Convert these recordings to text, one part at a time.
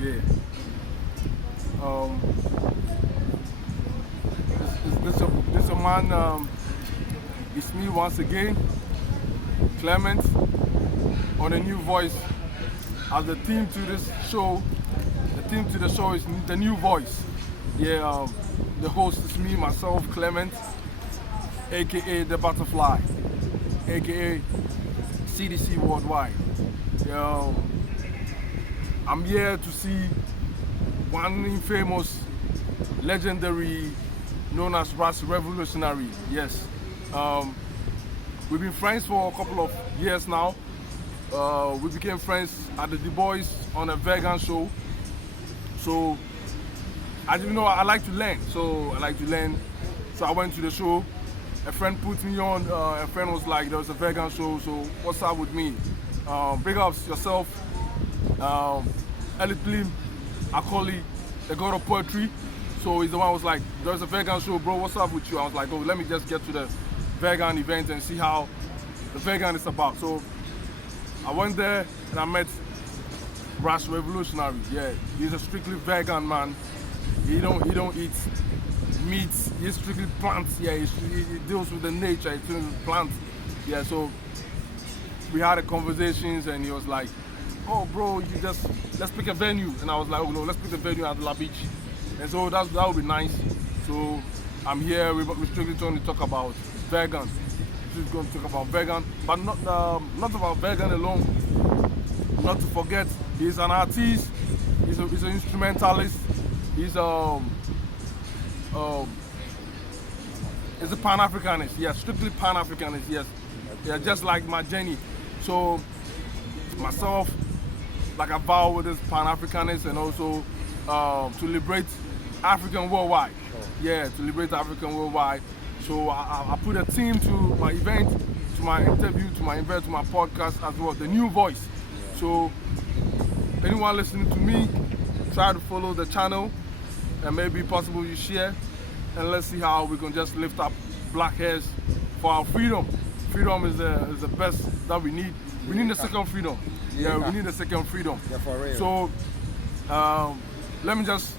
Yeah. Um, this a man. It's me once again, Clement, on a new voice. As the theme to this show, the theme to the show is the new voice. Yeah. The host is me, myself, Clement, aka the Butterfly, aka CDC Worldwide. Yeah. I'm here to see one infamous, legendary, known as Ras Revolutionary. Yes. We've been friends for a couple of years now. We became friends at the Boys on a vegan show. So, as you know, I like to learn. So I went to the show. A friend put me on. A friend was like, "There's a vegan show. So what's up with me?" Big ups yourself. Elite Blim, Akoli, the god of poetry. So he's the one who was like, "There's a vegan show, bro. What's up with you?" I was like, "Oh, let me just get to the vegan event and see how the vegan is about." So I went there and I met Ras Revolutionary. Yeah, he's a strictly vegan man. He don't eat meat. He's strictly plants. Yeah, he deals with the nature. He deals with plants. Yeah, so we had a conversations and he was like, "Oh, bro, let's pick a venue." And I was like, "Oh no, let's pick the venue at La Beach." And so that would be nice. So I'm here. We're strictly going to talk about vegan. We're going to talk about vegan, but not about vegan alone. Not to forget, he's an artist. He's an instrumentalist. He's a Pan-Africanist. Yes, strictly Pan-Africanist. Yes, yeah, just like my journey. So myself, like I vow with this Pan-Africanist and also to liberate African worldwide. Yeah, to liberate African worldwide. So I put a theme to my event, to my interview, to my event, to my podcast as well, the new voice. So anyone listening to me, try to follow the channel and maybe possible you share, and let's see how we can just lift up black hairs for our freedom. Freedom is the best that we need. We need a second freedom. Yeah, we need a second freedom. Yeah, for real. So let me just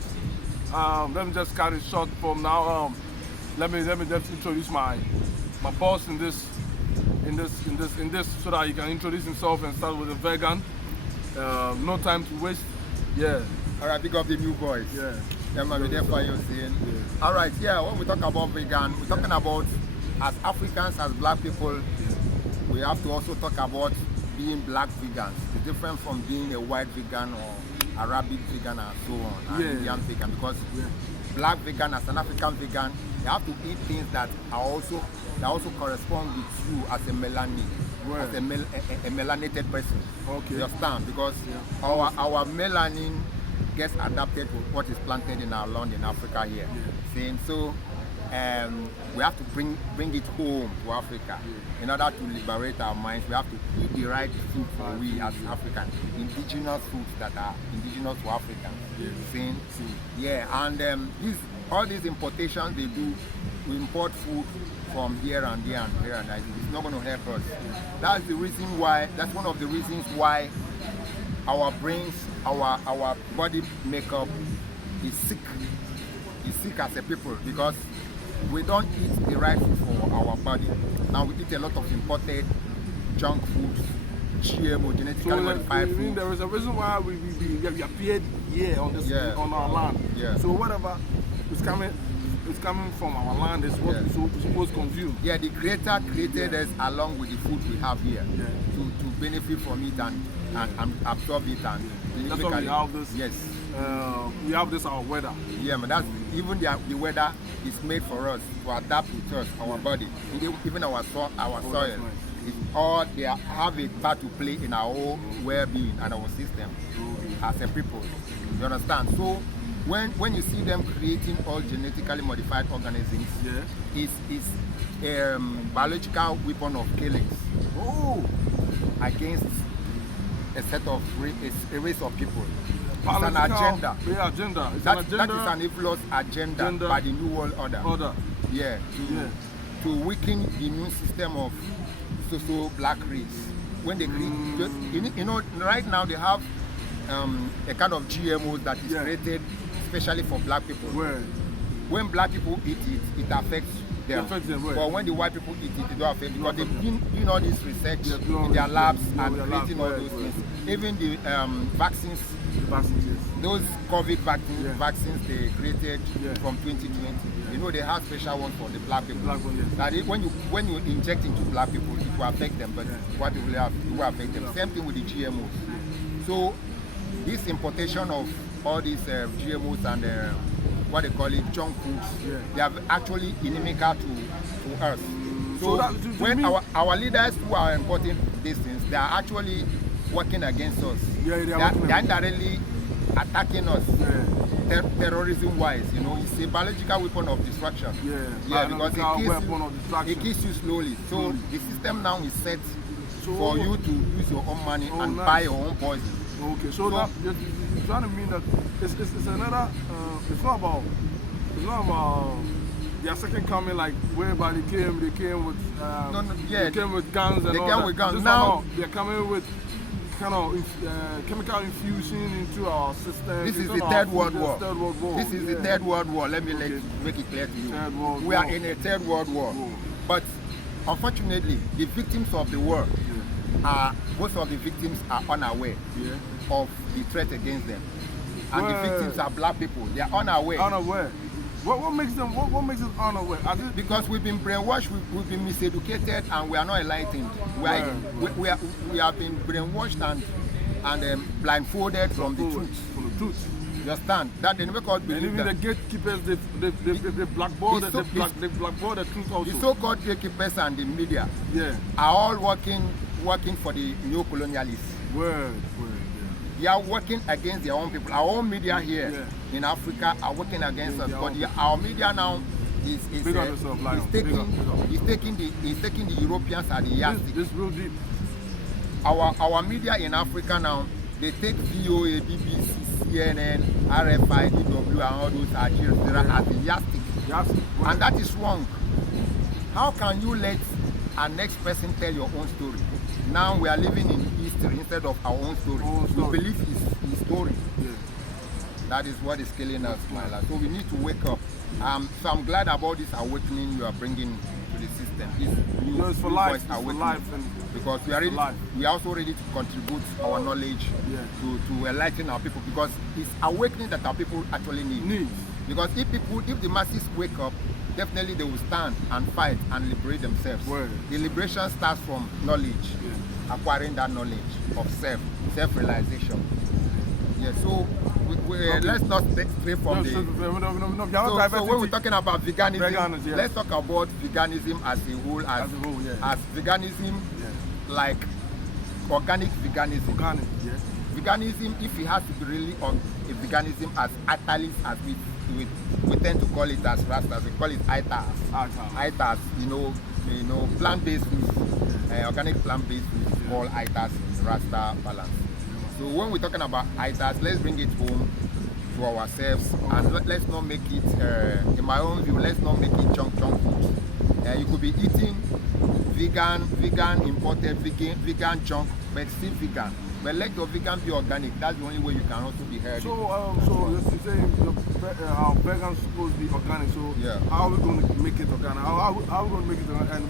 cut it short from now. Let me just introduce my boss in this, so that he can introduce himself and start with a vegan. No time to waste. Yeah. All right, pick up the new boys. Yeah. Yeah, man, we're there for you, seeing. All right, yeah, when we talk about vegan, we're talking about, as Africans, as black people, we have to also talk about being black vegans. It's different from being a white vegan or Arabic vegan and so on, and Indian vegan, because black vegan, as an African vegan, you have to eat things that also correspond with you as a as a melanated person. Okay. You understand? Because our melanin gets adapted to what is planted in our land in Africa here. Saying so, we have to bring it home to Africa. In order to liberate our minds, we have to eat the right food for we as Africans, indigenous foods that are indigenous to Africans. Yeah, and all these importations they do, we import food from here and there and here and there. It's not going to help us. That's the reason why. That's one of the reasons why our brains, our body makeup is sick. Is sick as a people, because we don't eat the right food for our body. Now we eat a lot of imported junk foods, GMO, genetically modified food. There is a reason why we appeared here on this on our land. Yeah. So whatever is coming from our land is what we're supposed to consume. Yeah, the Creator created us along with the food we have here to benefit from it and absorb it and that's why we have this. Yes. We have this our weather. Yeah, man. That's even the weather is made for us to adapt with us, our body, even our soil. Nice. It's all they have a part to play in our whole well-being and our system as a people. You understand? So when you see them creating all genetically modified organisms, it's a biological weapon of killings against a set of a race of people. It's an agenda. Yeah, agenda. That is an influence agenda by the New World Order. Yeah, to weaken the immune system of so black race. When they create, right now they have a kind of GMOs that is created especially for black people. Where? When black people eat it, it affects them. But when the white people eat it, it don't affect because they've been doing all this research in their labs and creating all those things. Even the vaccines, those COVID vaccines they created from 2020. You know they have special ones for the black people. That when you inject into black people, it will affect them, but white people it will affect them. Same thing with the GMOs. So this importation of all these GMOs and what they call it, junk foods, they are actually inimical to us. So when our leaders who are importing these things, they are actually working against us. They are indirectly attacking us, terrorism-wise. You know, it's a biological weapon of destruction. Because it kills you slowly. So the system now is set for you to use your own money and buy your own poison. Okay, so that you're trying to mean that it's another. It's not about their second coming, like whereby they came with they came with guns and all that. Now they're coming with kind of chemical infusion into our system. This is the Third World War. This is the Third World War. Let me make it clear to you. We are in a Third World War. But unfortunately, the victims of the war most of the victims are unaware of the threat against them. And the victims are black people. They are unaware. Unaware. What makes them unaware? Because we've been brainwashed, we've been miseducated, and we are not enlightened. We have been brainwashed and blindfolded from the truth. You understand? That they never called believe that. And even the gatekeepers, they blackboard the truth also. The so-called gatekeepers and the media are all working for the neo-colonialists. They are working against their own people. Our own media here in Africa are working against us. But our media now is taking the Europeans at the yardstick. This real deep. Our media in Africa now, they take VOA, BBC, CNN, RFI, DW, and all those Algeria as the yardstick. And that is wrong. How can you let a next person tell your own story? Now we are living in history instead of our own story. We believe his story. That is what is killing us, my lad. So we need to wake up. So I'm glad about this awakening you are bringing to the system. This new voice awakening. Because we are also ready to contribute our knowledge to enlighten our people. Because it's awakening that our people actually need. Because if the masses wake up, definitely they will stand and fight and liberate themselves. The liberation starts from knowledge, acquiring that knowledge of self-realization. So let's not stray from the. So when we're talking about veganism, let's talk about veganism as a whole, as veganism, like organic veganism. Veganism, if it has to be really on a veganism as athletes as we tend to call it as Rastas, we call it ITAS. You know, plant-based foods, organic plant-based foods called ITAS, Rasta balance. So when we're talking about ITAS, let's bring it home to ourselves and let's not make it, in my own view, let's not make it junk foods. You could be eating vegan, imported, vegan junk, but still vegan. But let your vegan be organic. That's the only way you can also be heard. So you're saying our vegan is supposed to be organic. So how are we going to make it organic? How are we going to make it organic? And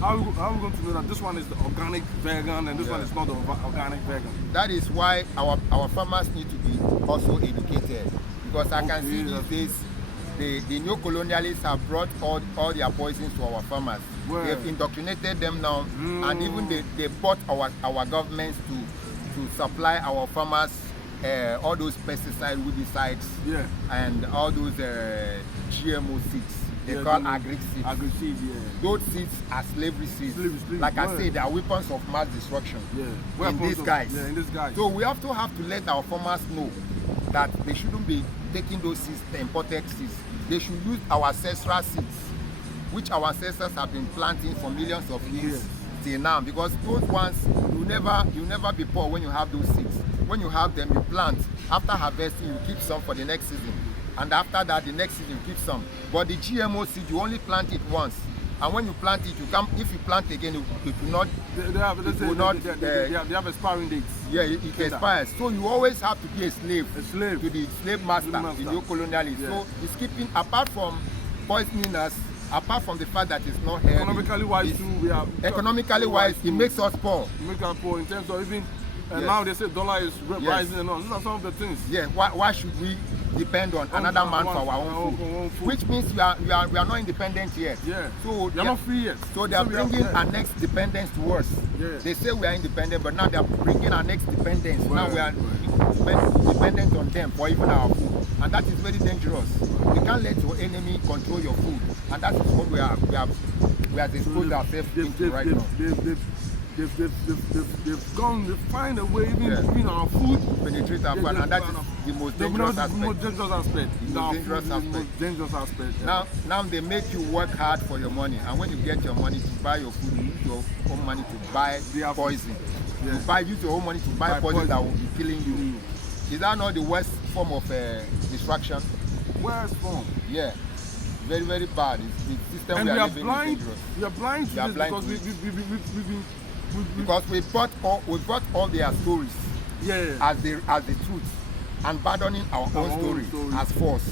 how are we going to know that this one is the organic vegan and this one is not the organic vegan? That is why our farmers need to be also educated. Because I can see these days the neo-colonialists have brought all their poisons to our farmers. They've indoctrinated them now, and even they bought our governments to supply our farmers all those pesticide, weedicides, and all those GMO seeds. They call agri-seeds. Those seeds are slavery seeds. Like I say, they are weapons of mass destruction in disguise. So we also have to let our farmers know that they shouldn't be taking those seeds, the imported seeds. They should use our ancestral seeds, which our ancestors have been planting for millions of years till now. Because those ones, you never be poor when you have those seeds. When you have them, you plant. After harvesting, you keep some for the next season. And after that, the next season, you keep some. But the GMO seed, you only plant it once. and when you plant it, you come. If you plant again, it will not. They have expiring dates. Yeah, it expires. So you always have to be a slave. A slave to the slave master, the new colonialist. Yeah. So it's keeping, apart from poisoning us, apart from the fact that it's not healthy. Economically wise too, we are. Economically wise, it makes us poor. It makes us poor in terms of even. Now they say dollar is rising and all. These are some of the things. Yeah. Why should we depend on another man for our own food? Which means we are not independent yet. Yeah. So we are not free yet. So they are bringing our next dependence to us. Yeah. They say we are independent, but now they are bringing our next dependence. Now we are dependent on them for even our food, and that is very dangerous. You can't let your enemy control your food, and that is what we have exposed ourselves into right now. They've find a way even our food penetrate our food, and that is the most dangerous aspect. The most dangerous aspect. The most dangerous aspect. Now they make you work hard for your money, and when you get your money to buy your food, you use your own money to buy poison. Yeah. Use your own money to buy poison that will be killing you. Is that not the worst form of destruction? Worst form. Yeah. Very, very bad. It's the system and we are living blind. Is dangerous. We are blind to this because because we brought all their stories as the truth, and abandoning our own story as false,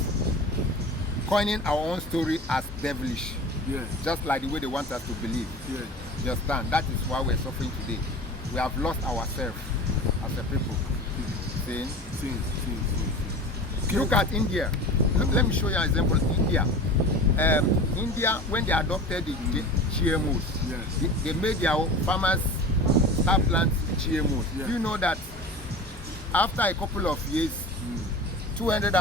coining our own story as devilish, just like the way they want us to believe. You understand? That is why we're suffering today. We have lost ourselves as a people. See? Look at India. Let me show you an example. India, when they adopted the GMOs, they made their farmers start planting GMOs. Do you know that after a couple of years, 200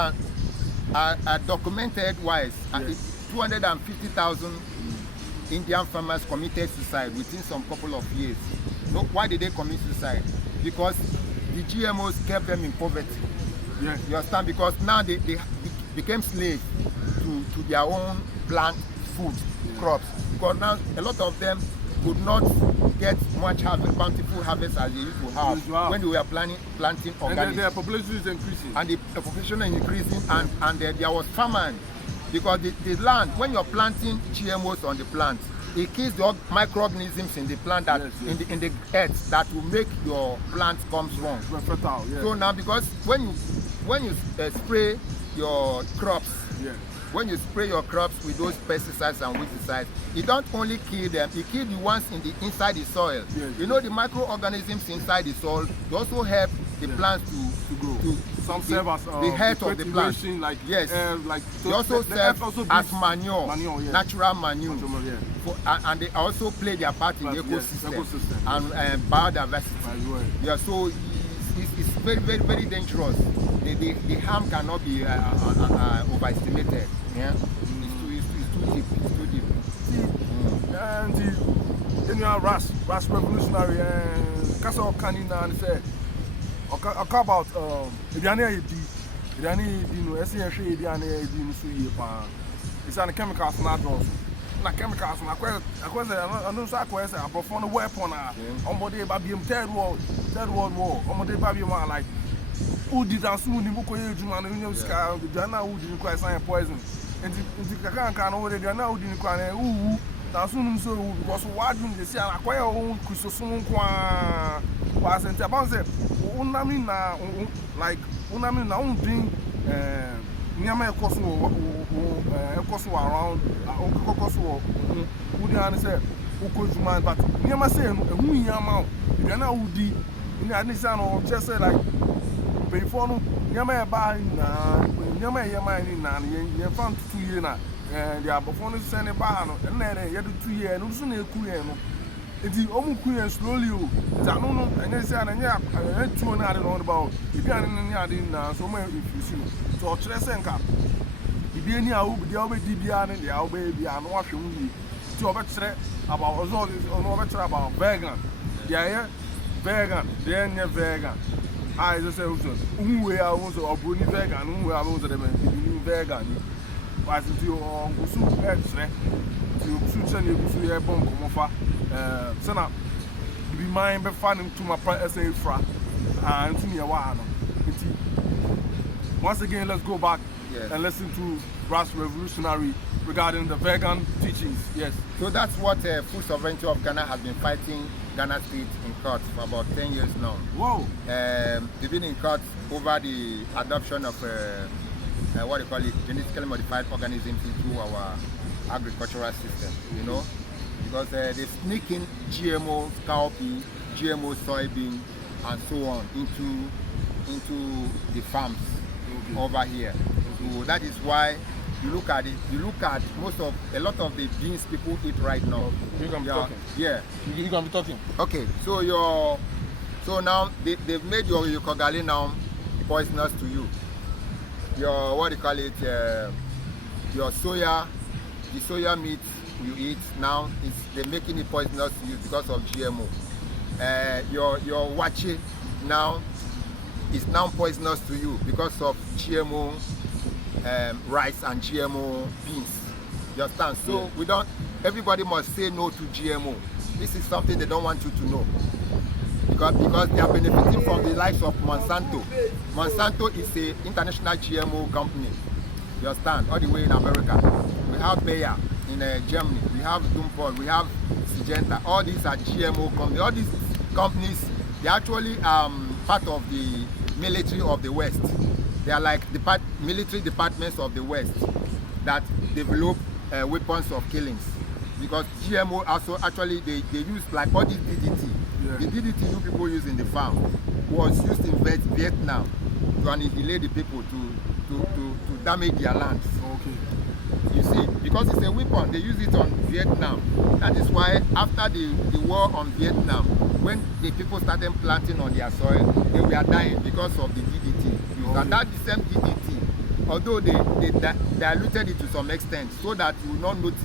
documented wise, 250,000 Indian farmers committed suicide within some couple of years. Why did they commit suicide? Because the GMOs kept them in poverty. You understand? Because now they became slaves to their own plant food crops. Because now a lot of them could not get much bountiful harvest as they used to have when they were planting organic. And their population is increasing. And the population is increasing, and there was famine. Because the land, when you're planting GMOs on the plant, it kills the microorganisms in the plant that in the earth that will make your plant come strong. Fertile, So now, because when you spray your crops, when you spray your crops with those pesticides and weedicides, it don't only kill them, it kills the ones inside the soil. You know, the microorganisms inside the soil, they also help the plants to grow. Some serve as the health of the plant. Like they also serve as manure, natural manure. And they also play their part in the ecosystem and biodiversity. So it's very, very, very dangerous. The harm cannot be overestimated. It's too deep. And in your Ras Revolutionary Castle Canina and say about it's an chemicals not chemicals I know so I perform a weapon on body baby third world war on body baby like who did that soon in Muko Juman and you scar the Jana who didn't quite sign poison and the can over the Jana who didn't cry who now soon so because what do they say I acquire own Kusosun was in Tabanse Unamina like Unamina own drink Niama Kosu around Kokosu who didn't say Uko Juman but Niama say who Yama Jana who did in Adison or just say like before Niama by Niama Yamani Nan, you found 2 years now. And they are performing send a bar and then you had 2 years and also a Kuyan. It's the Omu Kuyan slowly. Tanono and then said, and I had 2 and I don't know about if you are in the Adin so many if you see. So Tresenka. If you know the Albe DBR and the Albe and washing to a better about all this or better about vegan. Yeah, vegan, then you're vegan. I just say, who we are also a Bruni vegan, who are also the vegan. Was it your Gusu extra to Susan, you see a bomb come off. Sana, be mine, be finding to my essay fra and to me a while. Once again, let's go back Yes. and listen to Ras Revolutionary regarding the vegan teachings. Yes. So that's what Food Sovereignty of Ghana has been fighting Ghana State in court for about 10 years now. Whoa. They've been in court over the adoption of what do you call it, genetically modified organisms into our agricultural system, you know, because they sneak in GMO cowpea, GMO soybean, and so on into the farms over here. So that is why you look at it. You look at a lot of the beans people eat right now. You can be talking. Yeah. You can be talking. Okay. So now they've made your kogali now poisonous to you. Your what do you call it? Your soya, the soya meat you eat now they're making it poisonous to you because of GMO. Your wache now is now poisonous to you because of GMO rice and GMO beans. You understand? So everybody must say no to GMO. This is something they don't want you to know. Because they are benefiting from the likes of Monsanto. Monsanto is an international GMO company. You understand? All the way in America. We have Bayer in Germany. We have DuPont. We have Syngenta. All these are GMO companies. All these companies, they actually part of the military of the West. They are like military departments of the West that develop weapons of killings. Because GMO also actually they use like all this DDT. Yeah. The DDT you people use in the farm was used in Vietnam to annihilate the people to damage their lands. Okay. You see, because it's a weapon, they use it on Vietnam. That is why after the war on Vietnam, when the people started planting on their soil, they were dying because of the DDT. Okay. And that the same DDT, although they diluted it to some extent so that you will not notice.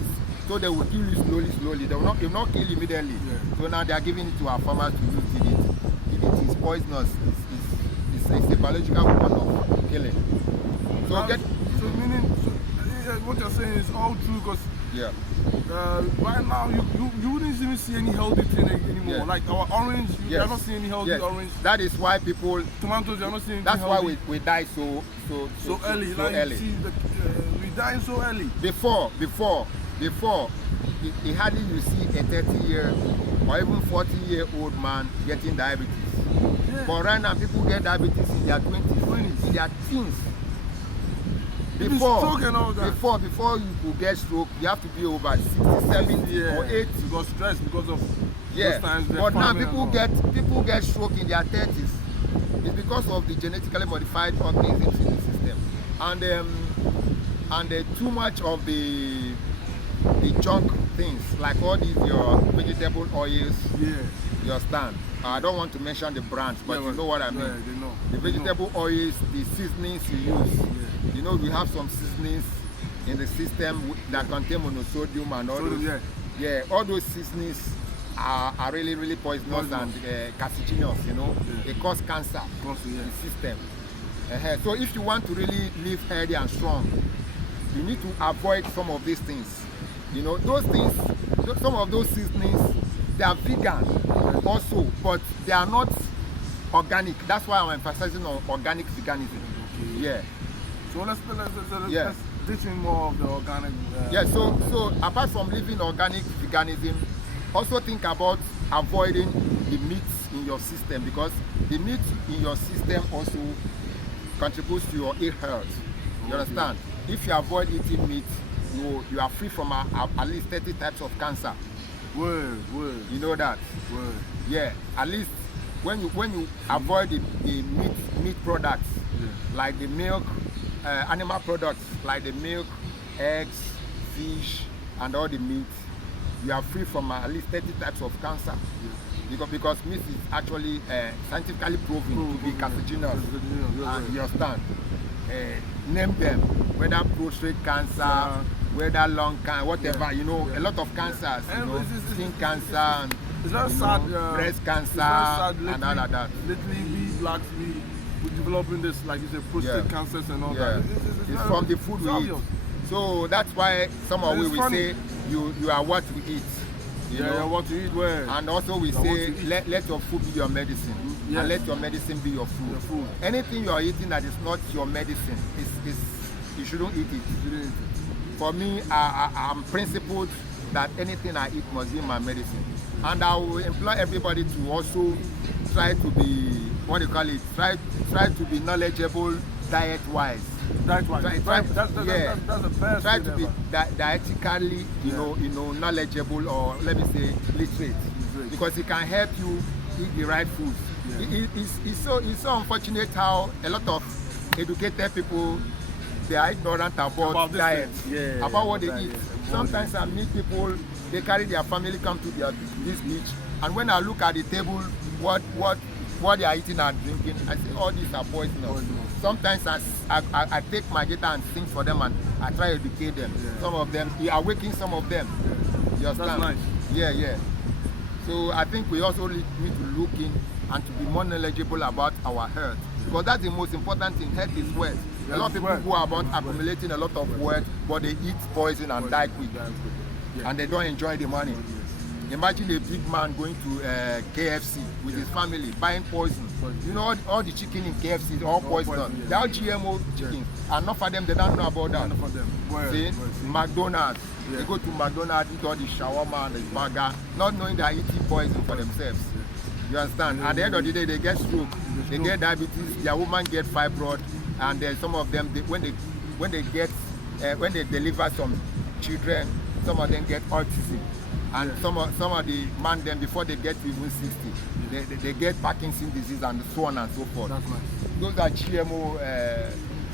So they will kill you slowly. They will not kill immediately. Yeah. So now they are giving it to our farmers to use DDT. DDT is poisonous. It's a biological weapon of killing. What you're saying is all true because right now you wouldn't even see any healthy thing anymore. Yeah. Like our orange, you never see any healthy orange. That is why people tomatoes you're not seeing. That's healthy. why we die so early. So like early. See we die so early. Before, it hardly you see a 30-year or even 40-year-old man getting diabetes. Yeah. But right now, people get diabetes in their 20s, in their teens. Before you could get stroke, you have to be over 60, 70, or 80. Because stress, because of those times. But now people get stroke in their 30s. It's because of the genetically modified organisms in the system, and too much of the junk things like all these your vegetable oils. Yeah. You understand? I don't want to mention the brands, but you know what I mean. Yeah, they know. The vegetable oils, the seasonings you use. Yeah. You know, we have some seasonings in the system that contain monosodium and all those. Yeah, all those seasonings are really, really poisonous and carcinogenous, you know. Yeah. They cause cancer in the system. So if you want to really live healthy and strong, you need to avoid some of these things. You know, those things, some of those seasonings, they are vegan also, but they are not organic. That's why I'm emphasizing on organic veganism. Okay. Yeah. So let's ditch in more of the organic. So apart from living organic veganism, also think about avoiding the meats in your system, because the meat in your system also contributes to your ill health. You understand? If you avoid eating meat, you are free from at least 30 types of cancer. Word. You know that? Word. Yeah. At least when you avoid the meat products, like the milk, animal products like the milk, eggs, fish, and all the meat, you are free from at least 30 types of cancer. Because meat is actually scientifically proven to be carcinogenous. You understand? Name them, whether prostate cancer, whether lung cancer, whatever, you know, a lot of cancers, you know, skin cancer, and breast cancer, and all of that. Lately, we blacks, we developing this, like you said, prostate cancers and all that. It's from the food we eat. So that's why somehow we will say you are what we eat. You know, what you eat, where. And also we say let your food be your medicine. Yes. And let your medicine be your food. Anything you are eating that is not your medicine you shouldn't eat it. You shouldn't eat it. For me, I'm principled that anything I eat must be my medicine. And I will implore everybody to also try to be, what do you call it, try to be knowledgeable diet-wise. Diet-wise. That's the best. Try to be dietically, you know, knowledgeable, or let me say literate, because it can help you eat the right foods. Yeah. It's so unfortunate how a lot of educated people, they are ignorant about diet, about what they eat. Sometimes I meet people, they carry their family come to this beach, and when I look at the table, what they are eating and drinking, I say all these are poisonous. Sometimes I take my guitar and sing for them, and I try to educate them. Yeah. Some of them, you are waking some of them. You understand? That's nice. Yeah. So I think we also need to look in and to be more knowledgeable about our health, because that's the most important thing. Health is wealth. A lot of people go about accumulating a lot of wealth, but they eat poison and die quick, and they don't enjoy the money. Imagine a big man going to KFC with his family, buying poison. You know, all the chicken in KFC is all poison. They are GMO chicken. And enough of them, they don't know about that. See, McDonald's. They go to McDonald's, eat all the shawarma and the burger, not knowing they are eating poison for themselves. You understand? At the end of the day, they get stroke, they get diabetes, their woman get fibroid, and then some of them, when they deliver some children, some of them get autism. And some of the man, them before they get to even 60, they get Parkinson's disease and so on and so forth. That's nice. Those are GMO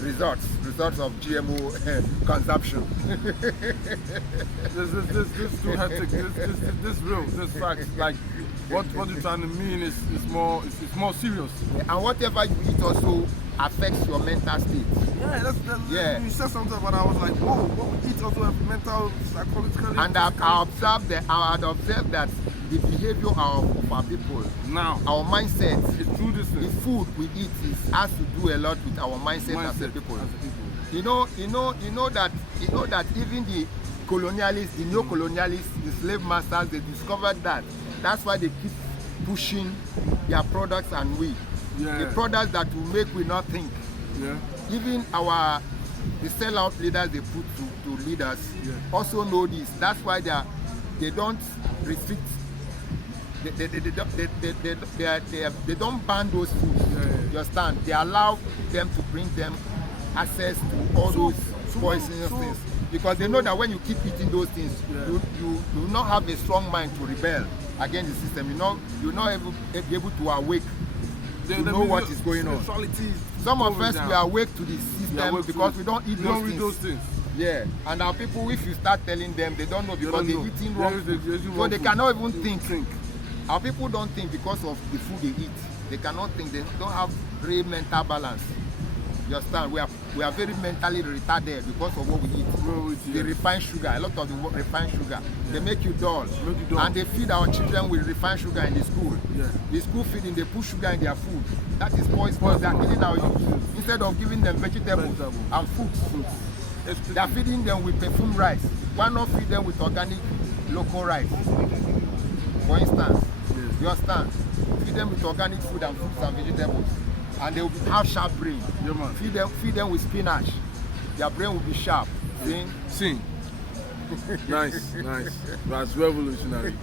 results of GMO consumption. This too hectic. This real. This fact. Like what you're trying to mean is more serious. And whatever you eat also affects your mental state. Yeah. You said something about, I was like, whoa, what we eat also have mental, psychological. And I had observed that the behavior of our people, now our mindset, it's through this thing. The food we eat has to do a lot with our mindset as a people. You know that even the colonialists, the neo-colonialists, the slave masters, they discovered that. That's why they keep pushing their products and the products that will make we not think. Yeah. Even the sellout leaders they put to leaders also know this. That's why they don't restrict. They don't ban those foods. You understand? They allow them to bring them access to all those poisonous things, because they know that when you keep eating those things, you will not have a strong mind to rebel against the system. You're not be able to awake. To know what is going on. Some of us, we are awake to the system because we don't eat those things. Yeah, and our people, if you start telling them, they don't know because they're eating wrong food. So they cannot even think. Our people don't think because of the food they eat. They cannot think. They don't have real mental balance. You understand? We are very mentally retarded because of what we eat. The refined sugar, a lot of the refined sugar, they make you dull. And they feed our children with refined sugar in the school. The school feeding, they put sugar in their food. That is poison. They are killing our youth. Instead of giving them vegetables and fruits, they are feeding them with perfumed rice. Why not feed them with organic local rice? For instance, you understand? Feed them with organic food and fruits and vegetables, and they will have sharp brain. Feed them with spinach. Their brain will be sharp. Sing. Nice. That's revolutionary.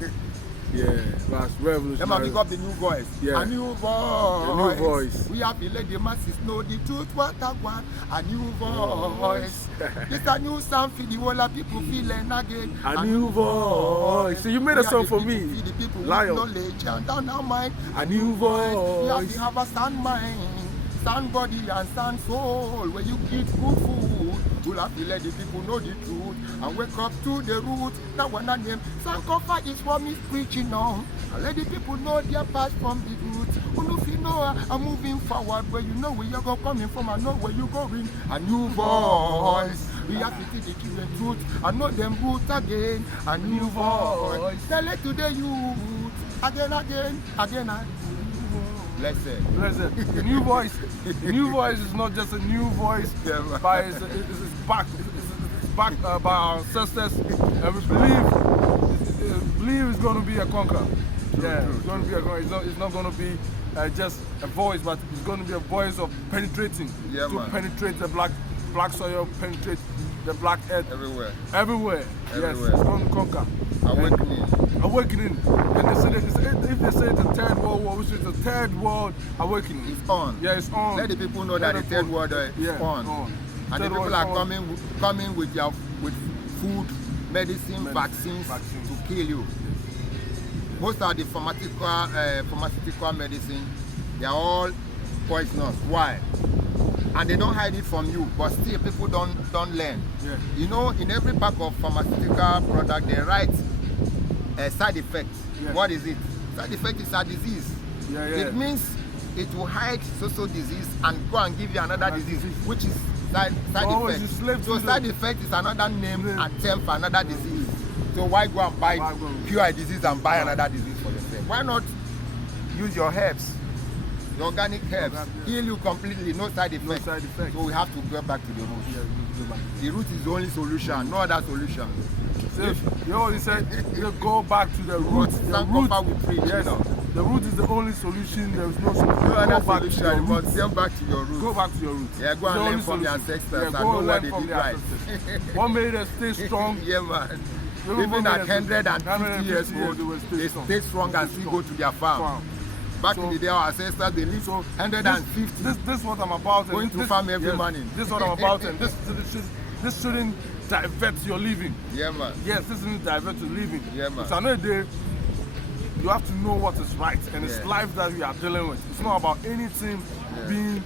That's revolutionary. Let me pick up the new voice. A new voice. We have to let the masses know the truth. What I want. A new voice. It's a new sound for the whole of people feeling again. A new voice. So you made a song for me. Feed the people with Lion. knowledge and down our mind. A new voice. We have to have a sound mind, sound body and sound soul. Where you eat good food, you'll have to let the people know the truth and wake up to the root. Now when I name Sankofa is what me preaching now. And let the people know their past from the root. If you know I'm moving forward, where you know where you're coming from, I know where you're going. A new voice. We have to teach the children truth and know them root again. A new voice. Tell it to the youth again. Blessed. The new voice. The new voice is not just a new voice, but it's backed. It's backed by our ancestors, and we believe it's going to be a conqueror. It's going to be a conqueror. It's not going to be just a voice, but it's going to be a voice of penetrating penetrate the black black soil penetrate the black earth Everywhere. everywhere. Yes, Everywhere. it's going to conquer. Awakening. And they say if they say it's the third world war, which is the third world awakening. It's on. Yeah, it's on. Let the people know that the third world is on. And the people are coming with food, medicine, vaccines to kill you. Most of the pharmaceutical medicine, they are all poisonous. Why? And they don't hide it from you, but still people don't learn. Yeah. You know, in every pack of pharmaceutical product, they write side effects. Yeah. What is it? Side effect is a disease. Yeah. It means it will hide so disease and go and give you another disease, which is side effect. So side effect is another name and term for another disease. So why go and buy cure a disease and buy another disease for yourself? Why not use your herbs? The organic herbs heal you completely, no side effect. No side effect. So we have to go back to the root. Yeah, the root is the only solution, no other solution. So, you already said you go back to the roots. The root, yes, the root is the only solution. There is no solution. No other solution. You must get back to your roots. Go back to your roots. Yeah, go and learn from your ancestors and know what they did right. What made us stay strong? Yeah, man. Even at 150 years old, they stay strong and still go to their farm. Back in the day, our ancestors, they lived 150. This is what I'm about. Going to farm every morning. This is what I'm about. And this shouldn't divert your living. Yeah, man. Yes, this shouldn't divert your living. Yeah, man. Because another day, you have to know what is right. And it's life that we are dealing with. It's not about anything being...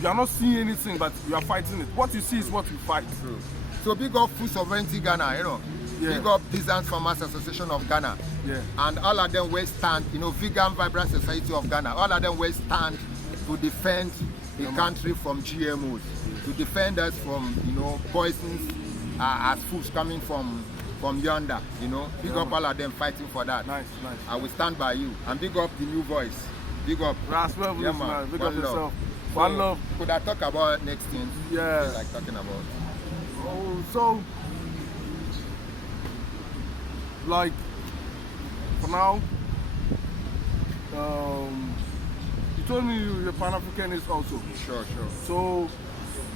You are not seeing anything, but you are fighting it. What you see is what you fight. True. So big up Food Sovereignty Ghana, you know. Yeah. Big up Peasant Farmers Association of Ghana. Yeah. And all of them will stand, you know, Vegan Vibrant Society of Ghana. All of them will stand to defend the country from GMOs, to defend us from, you know, poisons as foods coming from yonder, you know. Big up all of them fighting for that. Nice. I will stand by you. And big up the new voice. Big up. Ras Revo, man. Big up yourself. So, One love. Could I talk about next things? Yeah. Like talking about. Oh, so like for now, you told me you're Pan-Africanist also. Sure. So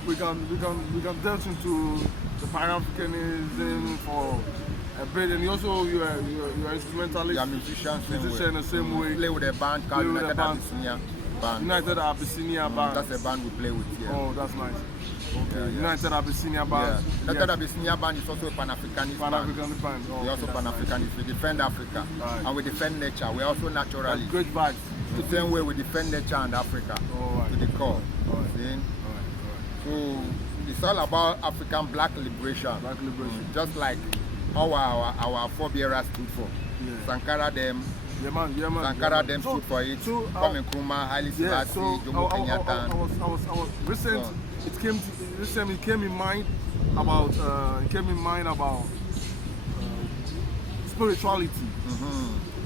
we can delve into the Pan-Africanism for a bit, and also you're instrumentalist. You're a musician the same way. Play with a band called United Abyssinia Band. United Abyssinia Band. That's a band we play with here. Oh, that's nice. Okay. United Abyssinia Band. United Abyssinia Band is also a Pan-Africanist band. Oh, We're also Pan-Africanists. We defend Africa and we defend nature. We're also naturalists. Great vibes. The same way we defend nature and Africa to the core. So it's all about African black liberation. Just like how our forebearers stood for. Sankara them. Sankara them stood for it. Kwame Nkrumah, Haile Selassie, Jomo Kenyatta. I was recent. It came in mind about spirituality.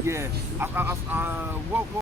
Yeah. What